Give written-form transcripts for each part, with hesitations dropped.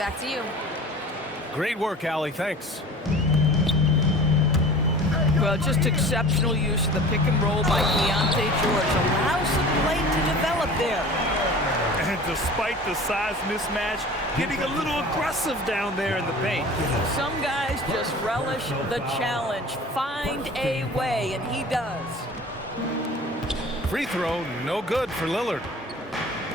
Back to you. Great work, Allie. Thanks. Well, just exceptional use of the pick and roll by Keontae George. Allows the play to develop there. And despite the size mismatch, getting a little aggressive down there in the paint. Some guys just relish the challenge. Find a way, and he does. Free throw, no good for Lillard.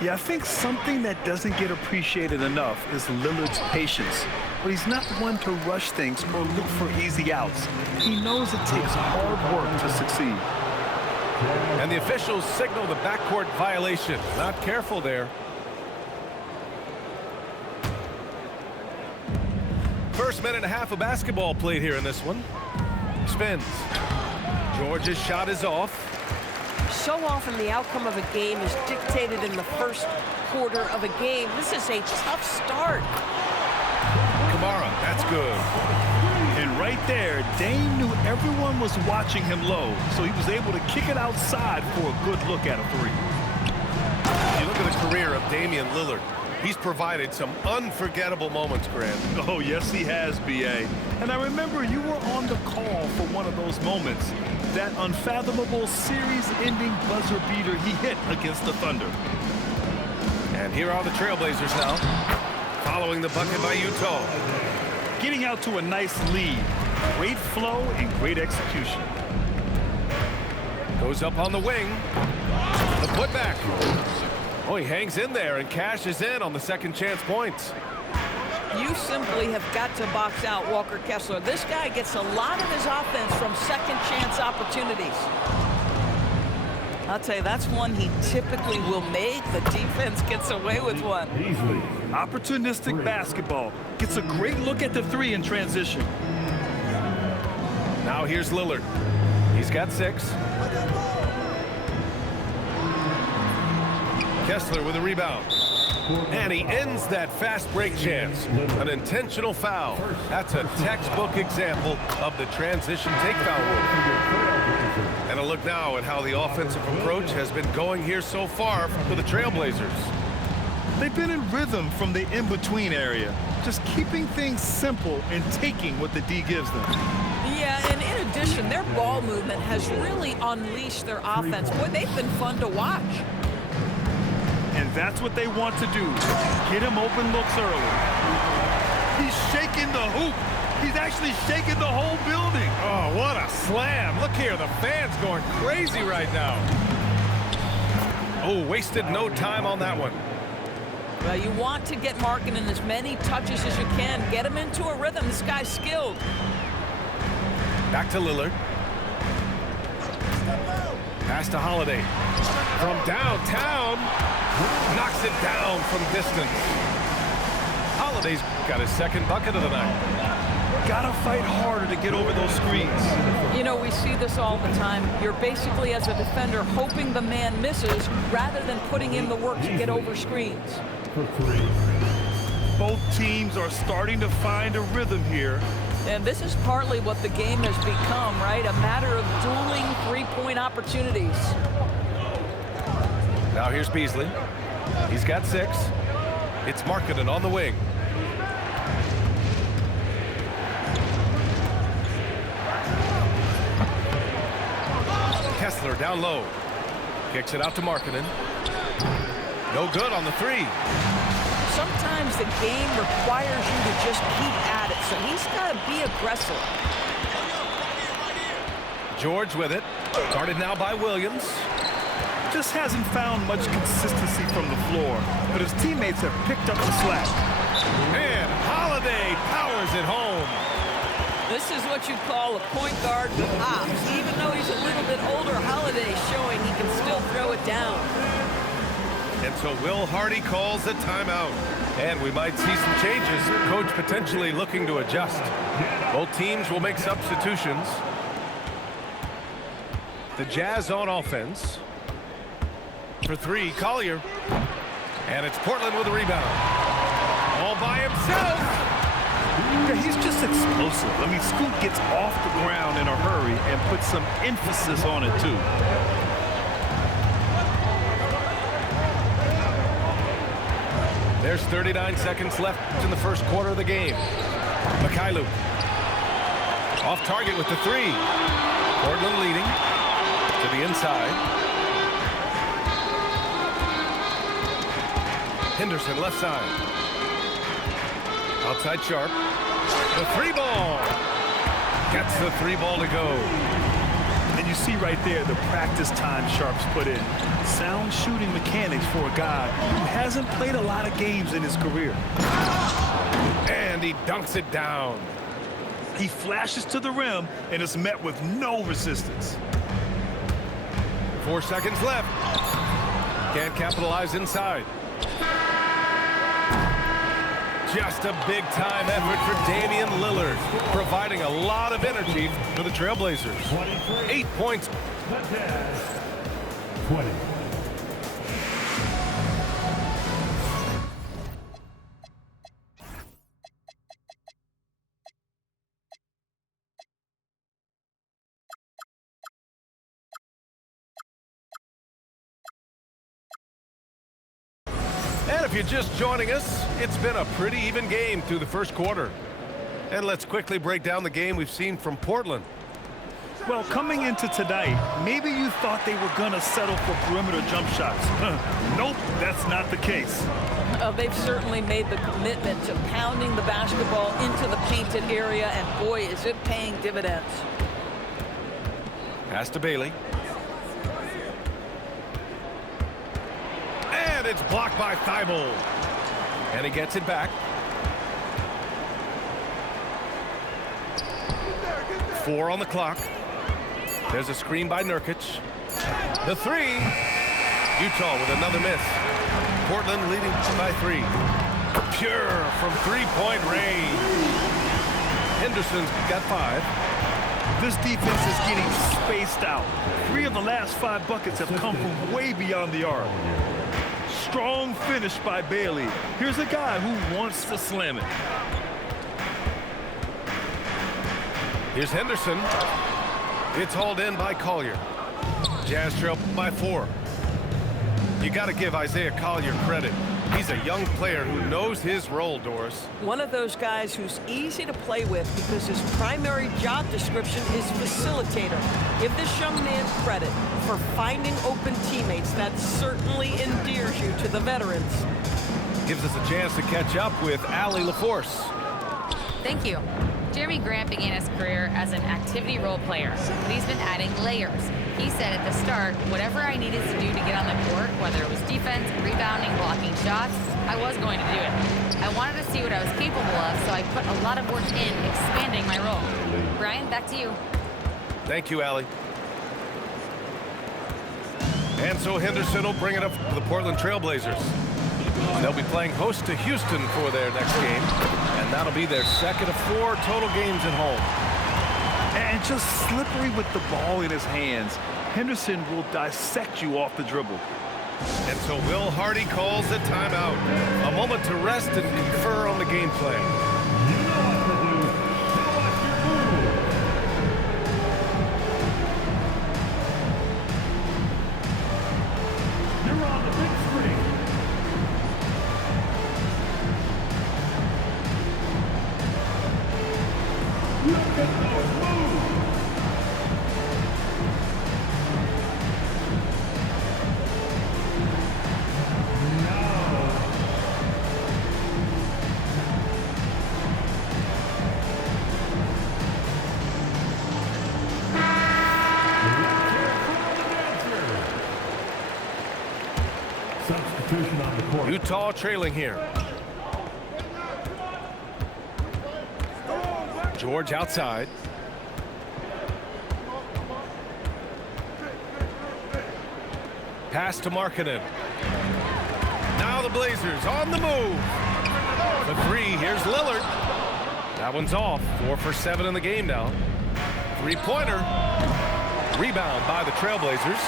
Yeah, I think something that doesn't get appreciated enough is Lillard's patience. But he's not one to rush things or look for easy outs. He knows it takes hard work to succeed. And the officials signal the backcourt violation. Not careful there. First minute and a half of basketball played here in this one. Spins. George's shot is off. So often the outcome of a game is dictated in the first quarter of a game. This is a tough start. Kamara, that's good. And right there, Dame knew everyone was watching him low, so he was able to kick it outside for a good look at a three. You look at the career of Damian Lillard. He's provided some unforgettable moments, Grant. Oh, yes, he has, B.A. And I remember you were on the call for one of those moments. That unfathomable series-ending buzzer beater he hit against the Thunder. And here are the Trailblazers now, following the bucket by Utah. Getting out to a nice lead. Great flow and great execution. Goes up on the wing. The putback. Oh, he hangs in there and cashes in on the second chance points. You simply have got to box out Walker Kessler. This guy gets a lot of his offense from second chance opportunities. I'll tell you, that's one he typically will make. The defense gets away with one. Opportunistic basketball. Gets a great look at the three in transition. Now here's Lillard. He's got 6. Kessler with a rebound. And he ends that fast break chance. An intentional foul. That's a textbook example of the transition take foul rule. And a look now at how the offensive approach has been going here so far for the Trailblazers. They've been in rhythm from the in-between area, just keeping things simple and taking what the D gives them. Yeah, and in addition, their ball movement has really unleashed their offense. Boy, they've been fun to watch. And that's what they want to do. Get him open looks early. He's shaking the hoop. He's actually shaking the whole building. Oh, what a slam. Look here, the fans going crazy right now. Oh, wasted no time on that one. Well, you want to get Markkanen in as many touches as you can. Get him into a rhythm. This guy's skilled. Back to Lillard. Pass to Holiday. From downtown. Knocks it down from distance. Holiday's got his second bucket of the night. Gotta fight harder to get over those screens. You know, we see this all the time. You're basically, as a defender, hoping the man misses rather than putting in the work to get over screens. Both teams are starting to find a rhythm here. And this is partly what the game has become, right? A matter of dueling three-point opportunities. Now here's Beasley. He's got 6. It's Markkanen on the wing. Kessler down low. Kicks it out to Markkanen. No good on the 3. Sometimes the game requires you to just keep at it, so he's got to be aggressive. George with it. Guarded now by Williams. Just hasn't found much consistency from the floor, but his teammates have picked up the slack. And Holiday powers it home. This is what you call a point guard with hops. Even though he's a little bit older, Holiday's showing he can still throw it down. And so Will Hardy calls a timeout. And we might see some changes. Coach potentially looking to adjust. Both teams will make substitutions. The Jazz on offense. For 3, Collier. And it's Portland with a rebound. All by himself. Yeah, he's just explosive. I mean, Scoot gets off the ground in a hurry and puts some emphasis on it, too. There's 39 seconds left in the first quarter of the game. Mikhailuk off target with the three. Portland leading to the inside. Henderson left side. Outside Sharp. The three ball. Gets the three ball to go. And you see right there the practice time Sharp's put in. Sound shooting mechanics for a guy who hasn't played a lot of games in his career. And he dunks it down. He flashes to the rim and is met with no resistance. 4 seconds left. Can't capitalize inside. Just a big-time effort for Damian Lillard, providing a lot of energy for the Trailblazers. 8 points. 20. And if you're just joining us, it's been a pretty even game through the first quarter. And let's quickly break down the game we've seen from Portland. Well, coming into tonight, maybe you thought they were going to settle for perimeter jump shots. Nope, that's not the case. They've certainly made the commitment to pounding the basketball into the painted area, and boy, is it paying dividends. Pass to Bailey. And it's blocked by Thibault. And he gets it back. 4 on the clock. There's a screen by Nurkic. The three. Utah with another miss. Portland leading by 3. Pure from three-point range. Henderson's got 5. This defense is getting spaced out. 3 of the last 5 buckets have come from way beyond the arc. Strong finish by Bailey. Here's a guy who wants to slam it. Here's Henderson. It's hauled in by Collier. Jazz trail by 4. You got to give Isaiah Collier credit. He's a young player who knows his role, Doris. One of those guys who's easy to play with because his primary job description is facilitator. Give this young man credit for finding open teammates. That certainly endears you to the veterans. Gives us a chance to catch up with Allie LaForce. Thank you. Jeremy Grant began his career as an activity role player, but he's been adding layers. He said at the start, whatever I needed to do to get on the court, whether it was defense, rebounding, blocking shots, I was going to do it. I wanted to see what I was capable of, so I put a lot of work in expanding my role. Brian, back to you. Thank you, Allie. And so Henderson will bring it up for the Portland Trailblazers. They'll be playing host to Houston for their next game, and that'll be their second of 4 total games at home. And just slippery with the ball in his hands, Henderson will dissect you off the dribble. And so Will Hardy calls a timeout. A moment to rest and confer on the game plan. Substitution on the court. Utah trailing here. George outside. Pass to Markkanen. Now the Blazers on the move. The three, here's Lillard. That one's off. 4 for 7 in the game now. Three-pointer. Rebound by the Trailblazers.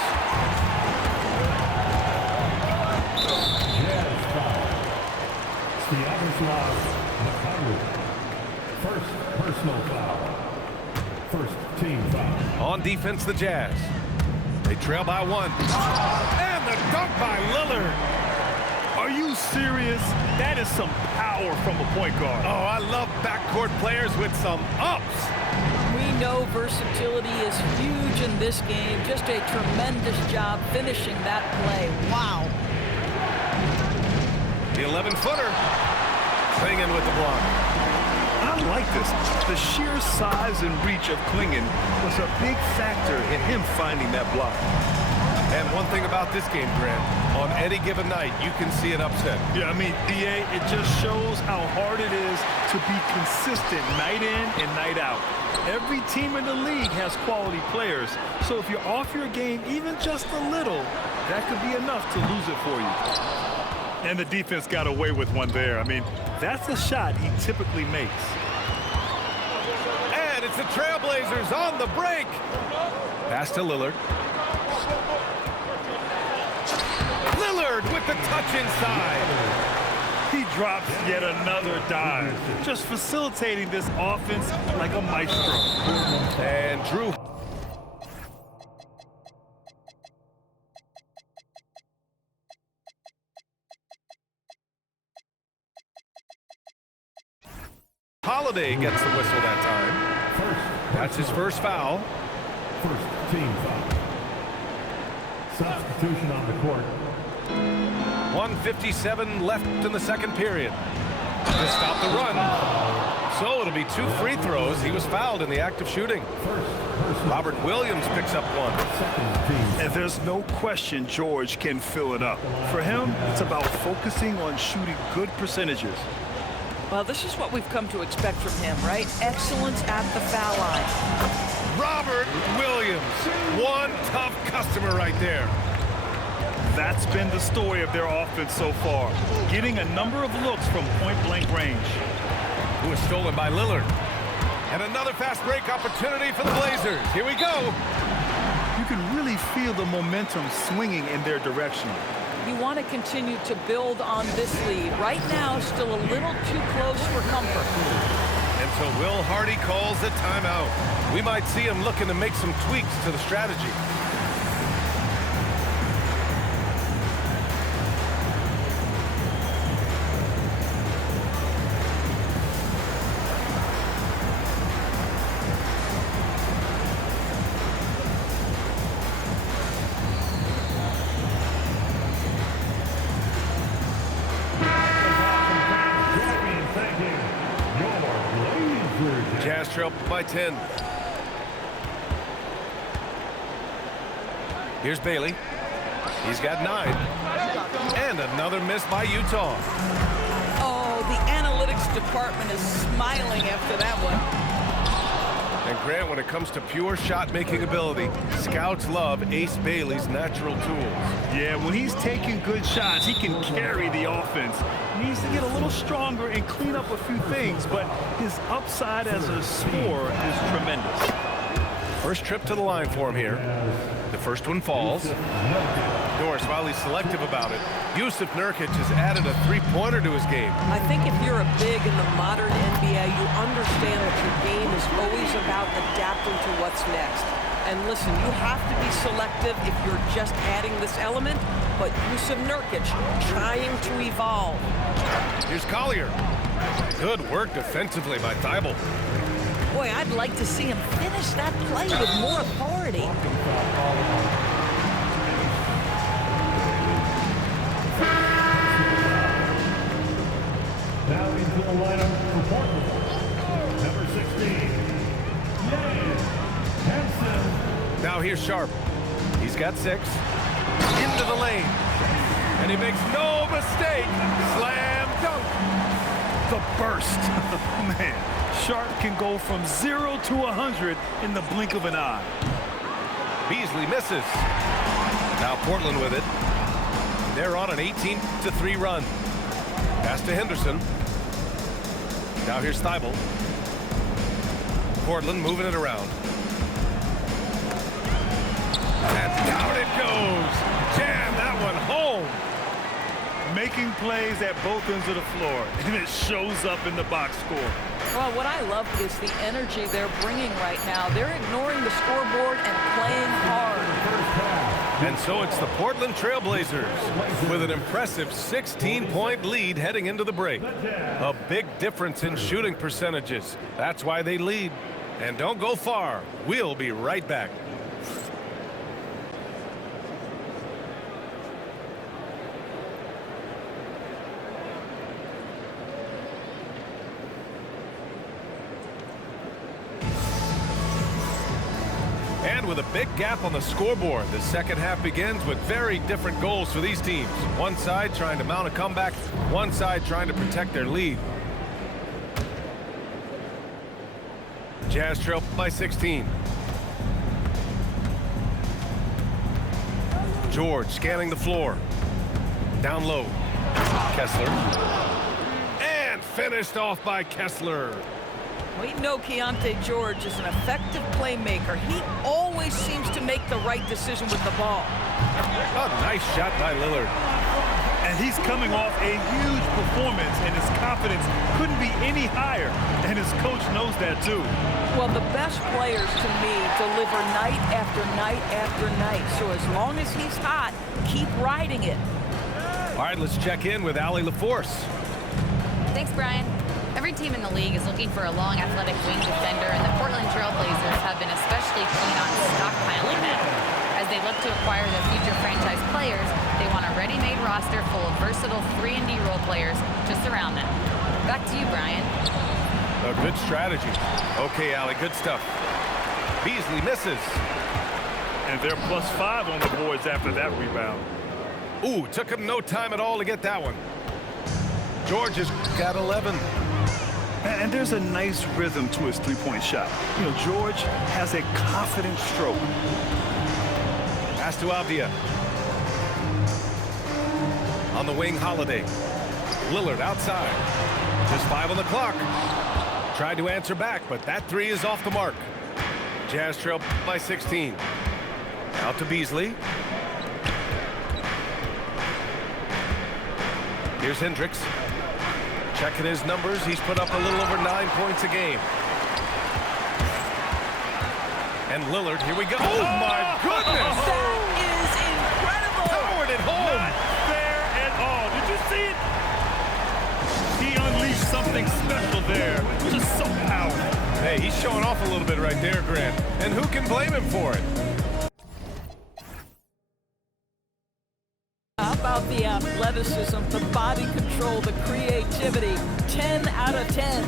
Sviatoslav Mikhailuk. First personal foul. First team foul. On defense, the Jazz. They trail by 1. And the dunk by Lillard. Are you serious? That is some power from a point guard. Oh, I love backcourt players with some ups. We know versatility is huge in this game. Just a tremendous job finishing that play. Wow. The 11-footer. Clingan with the block. I like this. The sheer size and reach of Clingan was a big factor in him finding that block. And one thing about this game, Grant, on any given night, you can see an upset. Yeah, I mean, DA, it just shows how hard it is to be consistent night in and night out. Every team in the league has quality players, so if you're off your game even just a little, that could be enough to lose it for you. And the defense got away with one there. I mean, that's a shot he typically makes. And it's the Trailblazers on the break. Pass to Lillard. Lillard with the touch inside. He drops yet another dive, just facilitating this offense like a maestro. And Drew. Holiday gets the whistle that time. That's his first foul. First team foul. Substitution on the court. 1:57 left in the second period. To stop the run. So it'll be 2 free throws. He was fouled in the act of shooting. Robert Williams picks up one. And there's no question George can fill it up. For him, it's about focusing on shooting good percentages. Well, this is what we've come to expect from him, right? Excellence at the foul line. Robert Williams. One tough customer right there. That's been the story of their offense so far, getting a number of looks from point-blank range. Who was stolen by Lillard. And another fast break opportunity for the Blazers. Here we go. You can really feel the momentum swinging in their direction. You want to continue to build on this lead. Right now, still a little too close for comfort. And so Will Hardy calls a timeout. We might see him looking to make some tweaks to the strategy. Jazz trail by 10. Here's Bailey. He's got 9. And another miss by Utah. Oh, the analytics department is smiling after that one. And Grant, when it comes to pure shot-making ability, scouts love Ace Bailey's natural tools. Yeah, when he's taking good shots, he can carry the offense. He needs to get a little stronger and clean up a few things, but his upside as a scorer is tremendous. First trip to the line for him here. The first one falls. Norris, while he's selective about it, Yusuf Nurkic has added a three-pointer to his game. I think if you're a big in the modern NBA, you understand that your game is always about adapting to what's next. And listen, you have to be selective if you're just adding this element, but Yusuf Nurkic trying to evolve. Here's Collier. Good work defensively by Thibault. Boy, I'd like to see him finish that play with more authority. Now into the lineup for Portland. Number 16, Henson. Now here's Sharp. He's got 6. Into the lane. And he makes no mistake. Slam dunk. The burst. Man, Sharp can go from 0 to 100 in the blink of an eye. Beasley misses. Now Portland with it. They're on an 18-3 run. Pass to Henderson. Now here's Thibault. Portland moving it around. And down it goes. Jam that one home. Making plays at both ends of the floor, and it shows up in the box score. Well, what I love is the energy they're bringing right now. They're ignoring the scoreboard and playing hard. And so it's the Portland Trailblazers with an impressive 16-point lead heading into the break. A big difference in shooting percentages. That's why they lead. And don't go far. We'll be right back. And with a big gap on the scoreboard, the second half begins with very different goals for these teams. One side trying to mount a comeback, one side trying to protect their lead. Jazz trail by 16. George scanning the floor. Down low. Kessler. And finished off by Kessler. We know Keontae George is an effective playmaker. He always seems to make the right decision with the ball. A nice shot by Lillard. And he's coming off a huge performance, and his confidence couldn't be any higher. And his coach knows that, too. Well, the best players, to me, deliver night after night after night. So as long as he's hot, keep riding it. All right, let's check in with Allie LaForce. Thanks, Brian. Every team in the league is looking for a long, athletic wing defender, and the Portland Trailblazers have been especially keen on stockpiling them. As they look to acquire their future franchise players, they want a ready-made roster full of versatile 3-and-D role players to surround them. Back to you, Brian. A good strategy. Okay, Allie, good stuff. Beasley misses. And they're +5 on the boards after that rebound. Ooh, took him no time at all to get that one. George has got 11. And there's a nice rhythm to his three-point shot. You know, George has a confident stroke. Pass to Avdia. On the wing, Holiday. Lillard outside. Just 5 on the clock. Tried to answer back, but that three is off the mark. Jazz trail by 16. Out to Beasley. Here's Hendricks. Checking his numbers, he's put up a little over 9 points a game. And Lillard, here we go. Oh, my goodness! That is incredible! Powered it home! Not fair at all. Did you see it? He unleashed something special there. Just so powerful. Hey, he's showing off a little bit right there, Grant. And who can blame him for it? How about the athleticism, the body control, the creativity? 10 out of 10.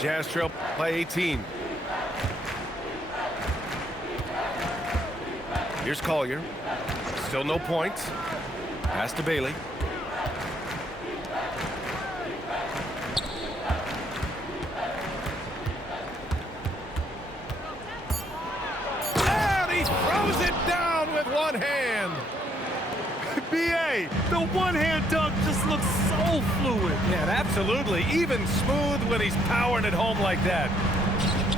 Jazz trail by 18. Here's Collier. Still no points. Pass to Bailey. And he throws it down with one hand. B.A., the one-hand dunk just looks so fluid. Yeah, absolutely. Even smooth when he's powering it home like that.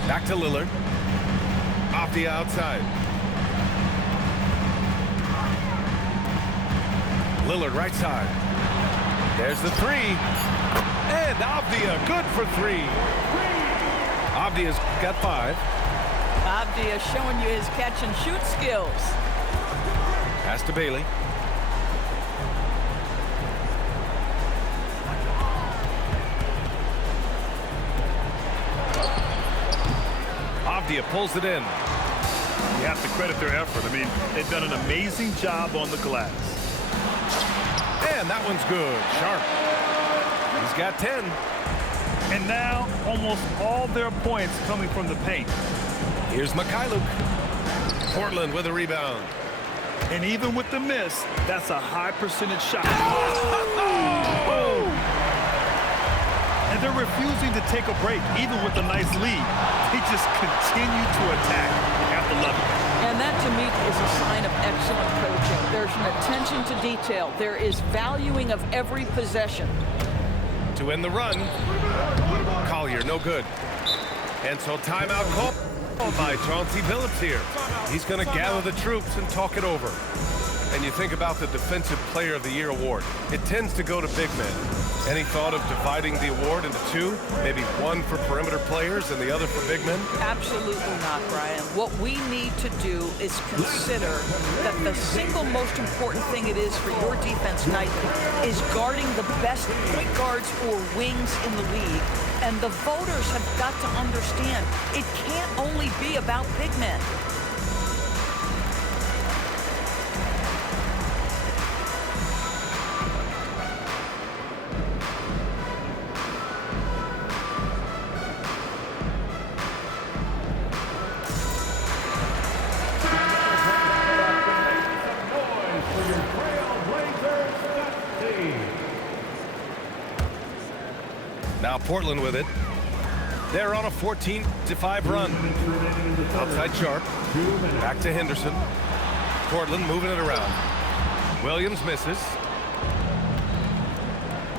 Back to Lillard. Off the outside. Lillard right side. There's the three. And Avdia good for 3. Avdia's got 5. Avdia showing you his catch and shoot skills. Pass to Bailey. Avdia pulls it in. You have to credit their effort. I mean, they've done an amazing job on the glass. And that one's good. Sharp. He's got 10. And now, almost all their points coming from the paint. Here's Mikhailuk. Portland with a rebound. And even with the miss, that's a high percentage shot. Oh! And they're refusing to take a break, even with a nice lead. They just continue to attack. You have to love it. And that, to me, is a sign of excellent coaching. There's an attention to detail. There is valuing of every possession. To end the run, Collier, no good. And so timeout called by Chauncey Billups here. He's going to gather the troops and talk it over. and you think about the Defensive Player of the Year award, it tends to go to big men. Any thought of dividing the award into two? Maybe one for perimeter players and the other for big men? Absolutely not, Brian. What we need to do is consider that the single most important thing it is for your defense nightly is guarding the best point guards or wings in the league. And the voters have got to understand it can't only be about big men. Now Portland with it. They're on a 14-5 run. Outside Sharp. Back to Henderson. Portland moving it around. Williams misses.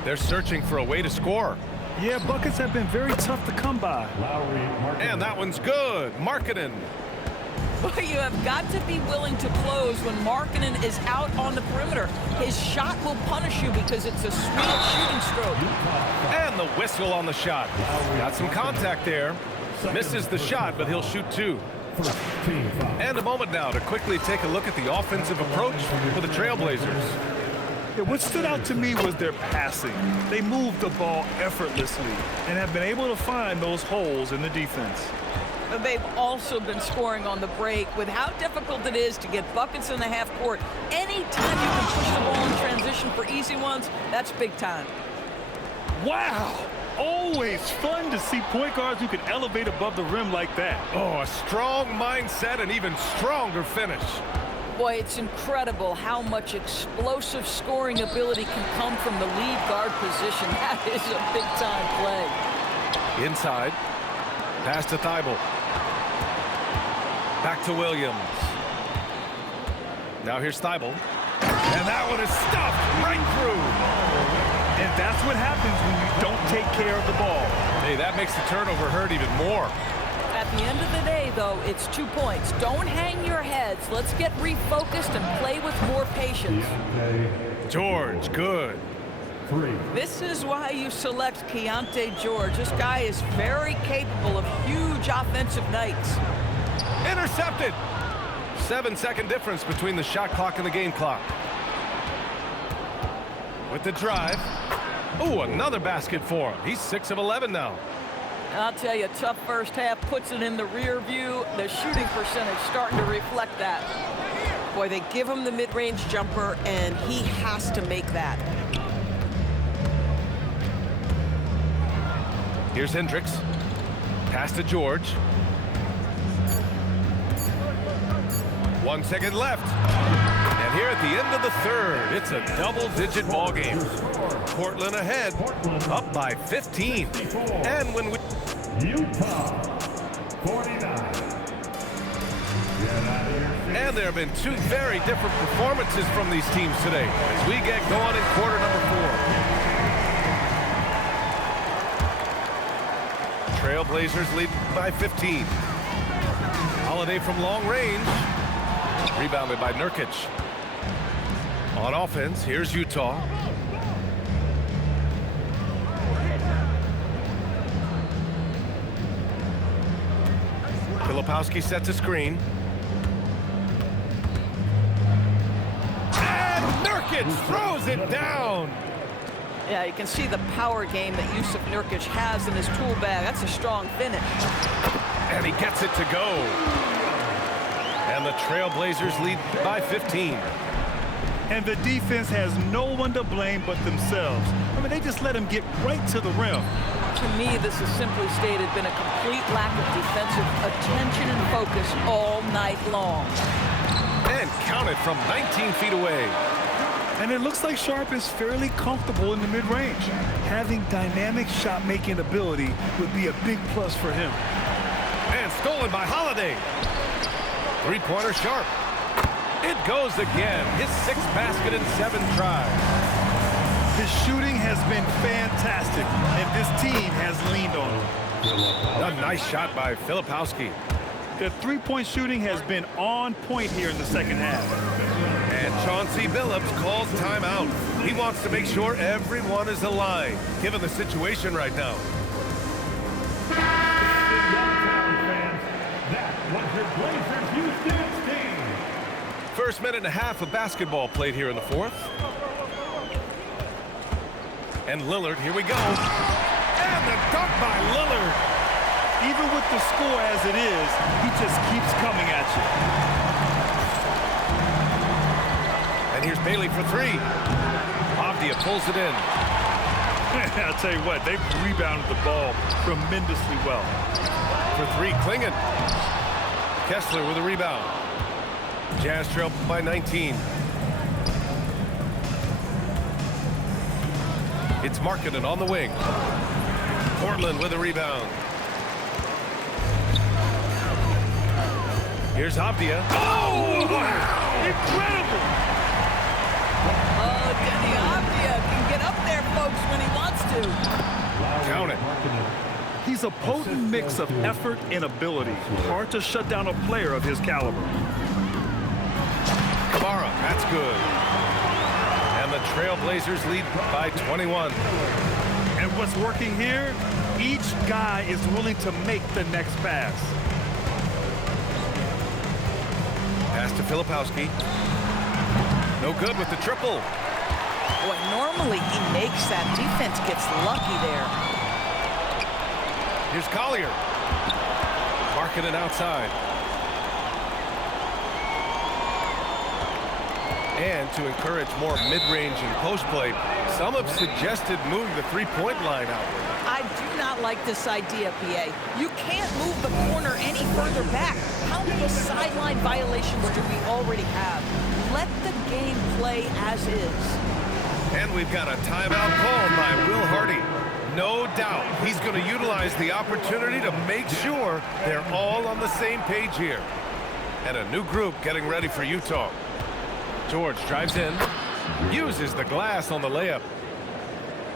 They're searching for a way to score. Yeah, buckets have been very tough to come by. And that one's good. Markkanen. Well, you have got to be willing to close when Markkanen is out on the perimeter. His shot will punish you because it's a sweet shooting stroke. And the whistle on the shot. Got some contact there. Misses the shot, but he'll shoot two. And a moment now to quickly take a look at the offensive approach for the Trailblazers. Yeah, what stood out to me was their passing. They moved the ball effortlessly and have been able to find those holes in the defense. They've also been scoring on the break. With how difficult it is to get buckets in the half court, anytime you can push the ball in transition for easy ones, that's big time. Wow! Always fun to see point guards who can elevate above the rim like that. Oh, a strong mindset and even stronger finish. Boy, it's incredible how much explosive scoring ability can come from the lead guard position. That is a big-time play. Inside. Pass to Thibault. Back to Williams. Now here's Thibault. And that one is stuffed right through. And that's what happens when you don't take care of the ball. Hey, that makes the turnover hurt even more. At the end of the day, though, it's 2 points. Don't hang your heads. Let's get refocused and play with more patience. George, good. This is why you select Keyonte George. This guy is very capable of huge offensive nights. Intercepted. 7-second difference between the shot clock and the game clock. With the drive. Ooh, another basket for him. He's 6 of 11 now. I'll tell you, tough first half puts it in the rear view. The shooting percentage starting to reflect that. Boy, they give him the mid-range jumper, and he has to make that. Here's Hendricks. Pass to George. 1 second left. And here at the end of the third, it's a double-digit ball game. Portland ahead, up by 15. And when we... Utah, 49. And there have been two very different performances from these teams today as we get going in quarter number 4. Trailblazers lead by 15. Holiday from long range. Rebounded by Nurkic. On offense, here's Utah. Filipowski sets a screen. And Nurkic throws it down. Yeah, you can see the power game that Jusuf Nurkic has in his tool bag. That's a strong finish. And he gets it to go. And the Trailblazers lead by 15. And the defense has no one to blame but themselves. I mean, they just let him get right to the rim. To me, this has simply stated been a complete lack of defensive attention and focus all night long. And counted from 19 feet away. And it looks like Sharp is fairly comfortable in the mid-range. Having dynamic shot-making ability would be a big plus for him. And stolen by Holiday. Three-pointer Sharp. It goes again. His 6th basket in 7 tries. His shooting has been fantastic, and this team has leaned on him. A nice shot by Filipowski. The three-point shooting has been on point here in the second half. And Chauncey Billups calls timeout. He wants to make sure everyone is aligned, given the situation right now. Youngstown fans, that was your Blazers Houston team. First minute and a half of basketball played here in the fourth. And Lillard, here we go. And the dunk by Lillard. Even with the score as it is, he just keeps coming at you. And here's Bailey for three. Avdia pulls it in. I'll tell you what, they've rebounded the ball tremendously well. For three, Klingon. Kessler with a rebound. Jazz trail by 19. It's Markkanen on the wing. Portland with a rebound. Here's Avdia. Oh, wow! Incredible! Oh, Denny Avdia can get up there, folks, when he wants to. Count it. He's a potent mix of effort and ability. Hard to shut down a player of his caliber. Kamara, that's good. And the Trailblazers lead by 21. And what's working here? Each guy is willing to make the next pass. Pass to Filipowski. No good with the triple. Boy, normally he makes that. Defense gets lucky there. Here's Collier. Markkanen outside. And to encourage more mid-range and post play, some have suggested moving the three-point line outward. I do not like this idea, PA. You can't move the corner any further back. How many sideline violations do we already have? Let the game play as is. And we've got a timeout called by Will Hardy. No doubt he's going to utilize the opportunity to make sure they're all on the same page here. And a new group getting ready for Utah. George drives in, uses the glass on the layup.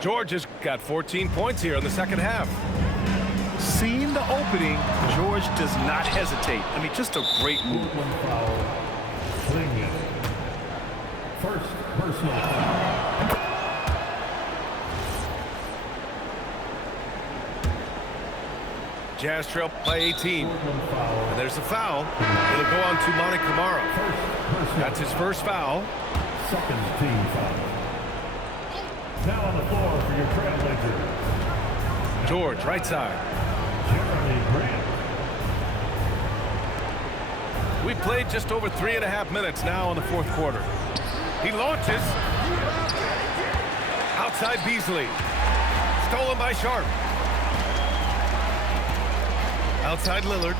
George has got 14 points here in the second half. Seeing the opening, George does not hesitate. I mean, just a great move. Portland foul. Klingon. First personal foul. Jazz trail by 18. Portland foul. And there's a foul. It'll go on to Monty Kamara. That's his first foul. Second team foul. Now on the floor for your Trailblazers. George, right side. Jeremy Grant. We've played just over 3.5 minutes now in the fourth quarter. He launches. Outside Beasley. Stolen by Sharp. Outside Lillard.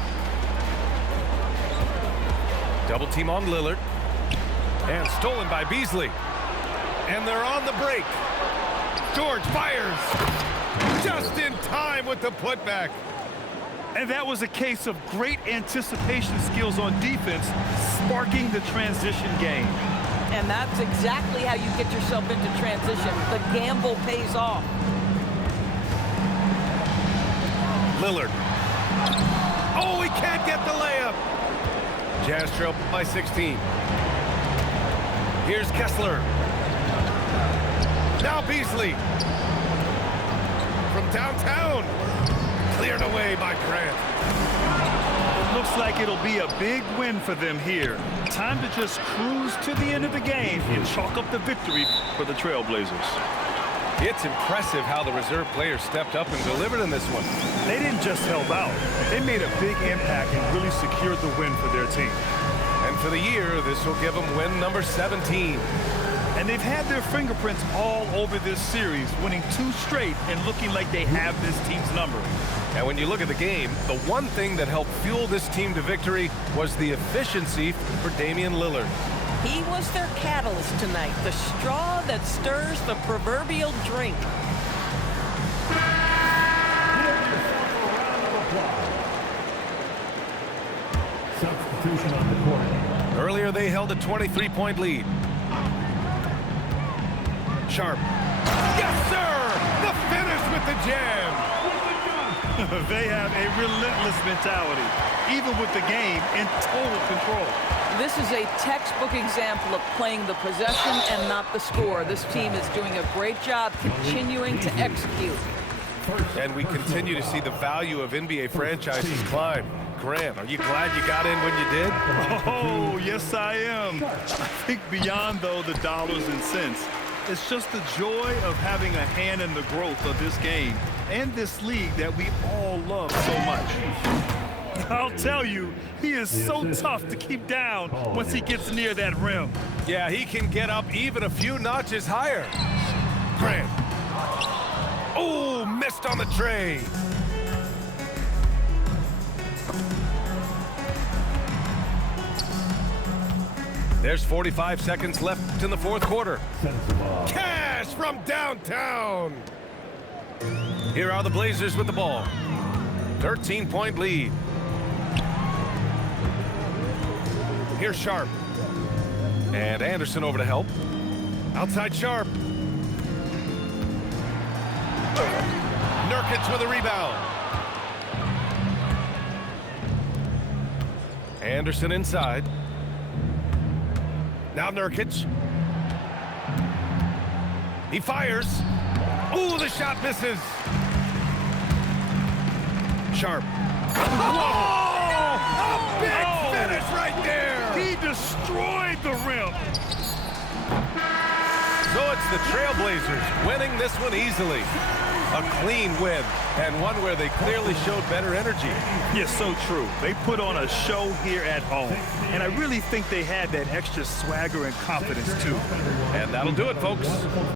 Double team on Lillard. And stolen by Beasley. And they're on the break. George fires. Just in time with the putback. And that was a case of great anticipation skills on defense, sparking the transition game. And that's exactly how you get yourself into transition. The gamble pays off. Lillard. Oh, he can't get the layup. Jazz trail by 16. Here's Kessler. Now Beasley. From downtown. Cleared away by Grant. It looks like it'll be a big win for them here. Time to just cruise to the end of the game and chalk up the victory for the Trailblazers. It's impressive how the reserve players stepped up and delivered in this one. They didn't just help out. They made a big impact and really secured the win for their team. And for the year, this will give them win number 17. And they've had their fingerprints all over this series, winning 2 straight and looking like they have this team's number. And when you look at the game, the one thing that helped fuel this team to victory was the efficiency for Damian Lillard. He was their catalyst tonight, the straw that stirs the proverbial drink. Substitution on the court. Earlier, they held a 23-point lead. Sharp. Yes, sir! The finish with the jam. They have a relentless mentality, even with the game in total control. This is a textbook example of playing the possession and not the score. This team is doing a great job continuing to execute. And we continue to see the value of NBA franchises climb. Grant, are you glad you got in when you did? Oh, yes, I am. I think beyond, though, the dollars and cents, it's just the joy of having a hand in the growth of this game and this league that we all love so much. I'll tell you, he is so tough to keep down once he gets near that rim. Yeah, he can get up even a few notches higher. Grant. Oh, missed on the tray. There's 45 seconds left in the fourth quarter. Cash from downtown. Here are the Blazers with the ball. 13-point lead. Here's Sharp. And Anderson over to help. Outside Sharp. Nurkic with a rebound. Anderson inside. Now Nurkic. He fires. Ooh, the shot misses. Sharp. Oh! A big finish right there. He destroyed the rim. So it's the Trailblazers winning this one easily. A clean win, and one where they clearly showed better energy. Yes, so true. They put on a show here at home, and I really think they had that extra swagger and confidence, too. And that'll do it, folks.